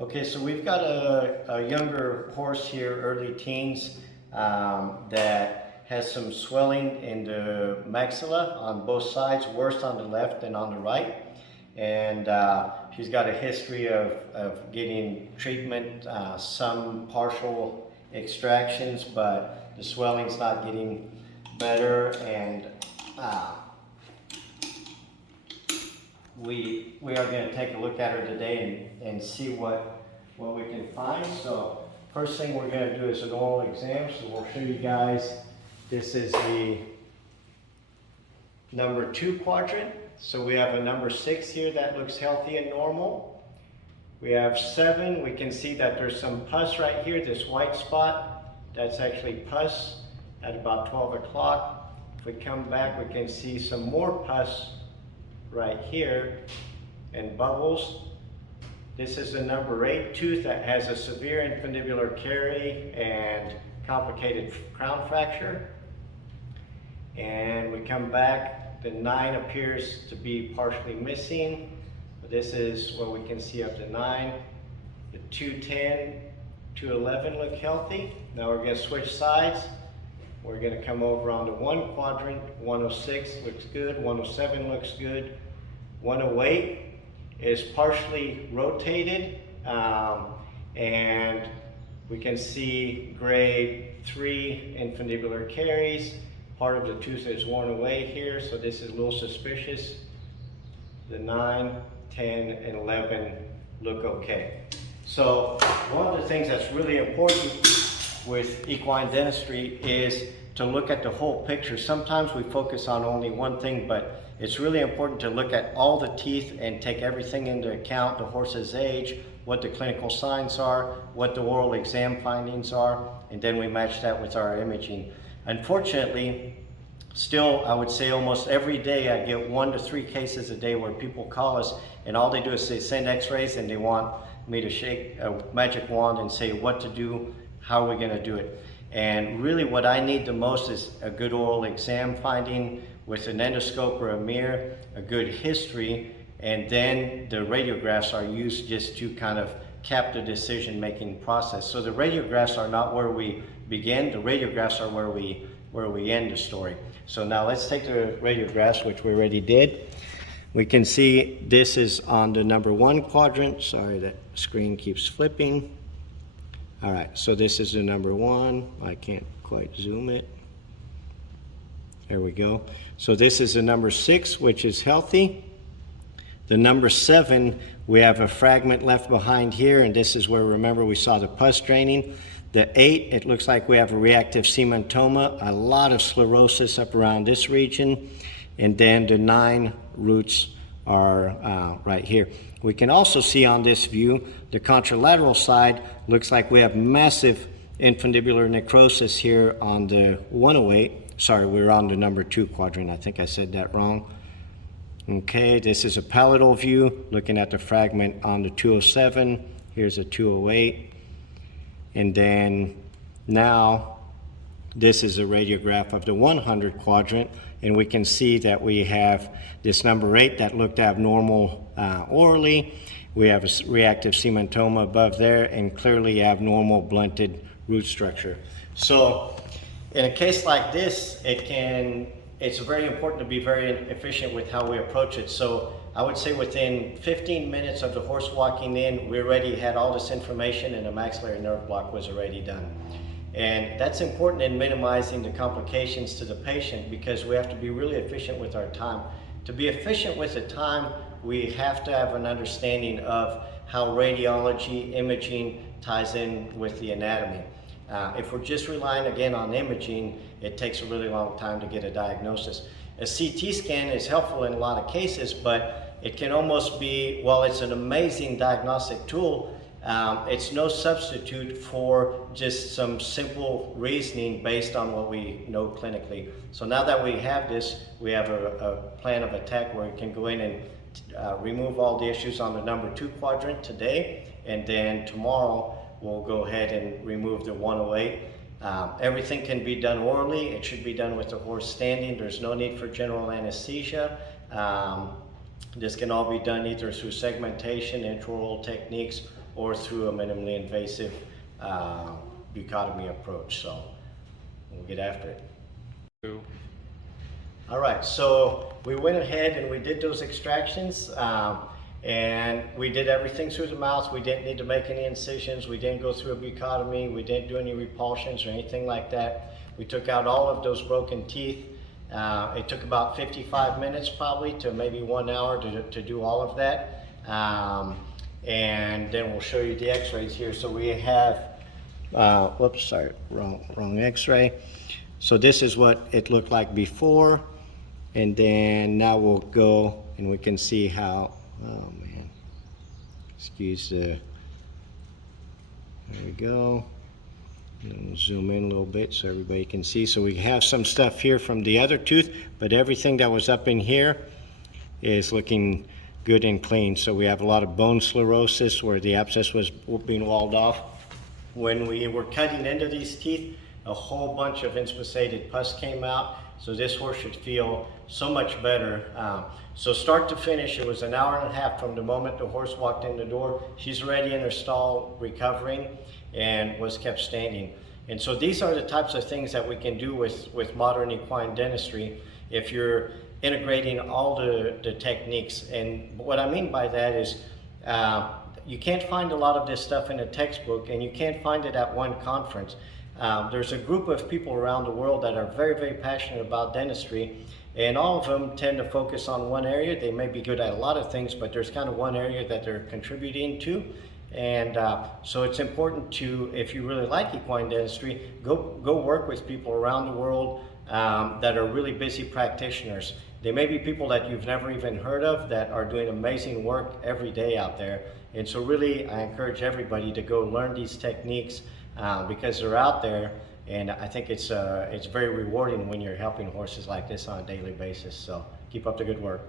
Okay, so we've got a younger horse here, early teens, that has some swelling in the maxilla on both sides, worse on the left than on the right. And she's got a history of getting treatment, some partial extractions, but the swelling's not getting better. And we are going to take a look at her today and see what we can find. So first thing we're going to do is an oral exam. So we'll show you guys, this is the number 2 quadrant. So we have a number 6 here that looks healthy and normal. We have 7. We can see that there's some pus right here, this white spot. That's actually pus at about 12 o'clock. If we come back, we can see some more pus right here and bubbles. This is the number 8 tooth that has a severe infundibular carie and complicated crown fracture. And we come back, the 9 appears to be partially missing. This is what we can see of the 9. The 210, 211 look healthy. Now we're going to switch sides. We're going to come over on the 1 quadrant. 106 looks good, 107 looks good. 108 is partially rotated, and we can see grade 3 infundibular caries. Part of the tooth is worn away here, so this is a little suspicious. The 9, 10, and 11 look okay. So one of the things that's really important with equine dentistry is to look at the whole picture. Sometimes we focus on only one thing, but it's really important to look at all the teeth and take everything into account, the horse's age, what the clinical signs are, what the oral exam findings are, and then we match that with our imaging. Unfortunately, still, I would say almost every day I get 1 to 3 cases a day where people call us and all they do is they send x-rays and they want me to shake a magic wand and say what to do, how are we going to do it. And really what I need the most is a good oral exam finding with an endoscope or a mirror, a good history, and then the radiographs are used just to kind of cap the decision-making process. So the radiographs are not where we begin, the radiographs are where we end the story. So now let's take the radiographs, which we already did. We can see this is on the number 1 quadrant. Sorry, that screen keeps flipping. All right, so this is the number 1. I can't quite zoom it. There we go. So this is the number 6, which is healthy. The number 7, we have a fragment left behind here, and this is where, remember, we saw the pus draining. The 8, it looks like we have a reactive cementoma, a lot of sclerosis up around this region. And then the 9 roots are right here. We can also see on this view, the contralateral side looks like we have massive infundibular necrosis here on the 108. Sorry, we're on the number 2 quadrant. I think I said that wrong. Okay, this is a palatal view looking at the fragment on the 207. Here's a 208. And then now this is a radiograph of the 100 quadrant, and we can see that we have this number 8 that looked abnormal orally. We have a reactive cementoma above there and clearly abnormal blunted root structure. So in a case like this, it's very important to be very efficient with how we approach it. So I would say within 15 minutes of the horse walking in, we already had all this information and a maxillary nerve block was already done. And that's important in minimizing the complications to the patient because we have to be really efficient with our time. To be efficient with the time, we have to have an understanding of how radiology, imaging ties in with the anatomy. If we're just relying again on imaging, it takes a really long time to get a diagnosis. A CT scan is helpful in a lot of cases, but it can almost be, while it's an amazing diagnostic tool, it's no substitute for just some simple reasoning based on what we know clinically. So now that we have this, we have a plan of attack where we can go in and remove all the issues on the number 2 quadrant today, and then tomorrow we'll go ahead and remove the 108. Everything can be done orally. It should be done with the horse standing. There's no need for general anesthesia. This can all be done either through segmentation, intraoral techniques, or through a minimally invasive buccotomy approach. So we'll get after it. All right, so we went ahead and we did those extractions, and we did everything through the mouth. We didn't need to make any incisions. We didn't go through a buccotomy. We didn't do any repulsions or anything like that. We took out all of those broken teeth. It took about 55 minutes probably to maybe 1 hour to do all of that. And then we'll show you the x-rays here. So we have, whoops, sorry, wrong x-ray. So this is what it looked like before. And then now we'll go and we can see how, oh man, excuse the, there we go. And we'll zoom in a little bit so everybody can see. So we have some stuff here from the other tooth, but everything that was up in here is looking good and clean. So we have a lot of bone sclerosis where the abscess was being walled off. When we were cutting into these teeth, a whole bunch of inspissated pus came out. So this horse should feel so much better. So start to finish, it was 1.5 hours from the moment the horse walked in the door. She's already in her stall recovering and was kept standing. And so these are the types of things that we can do with modern equine dentistry if you're integrating all the techniques. And what I mean by that is you can't find a lot of this stuff in a textbook, and you can't find it at one conference. There's a group of people around the world that are very, very passionate about dentistry, and all of them tend to focus on one area. They may be good at a lot of things, but there's kind of one area that they're contributing to. And so it's important to, if you really like equine dentistry, go work with people around the world that are really busy practitioners. They may be people that you've never even heard of that are doing amazing work every day out there. And so really, I encourage everybody to go learn these techniques because they're out there, and I think it's very rewarding when you're helping horses like this on a daily basis. So keep up the good work.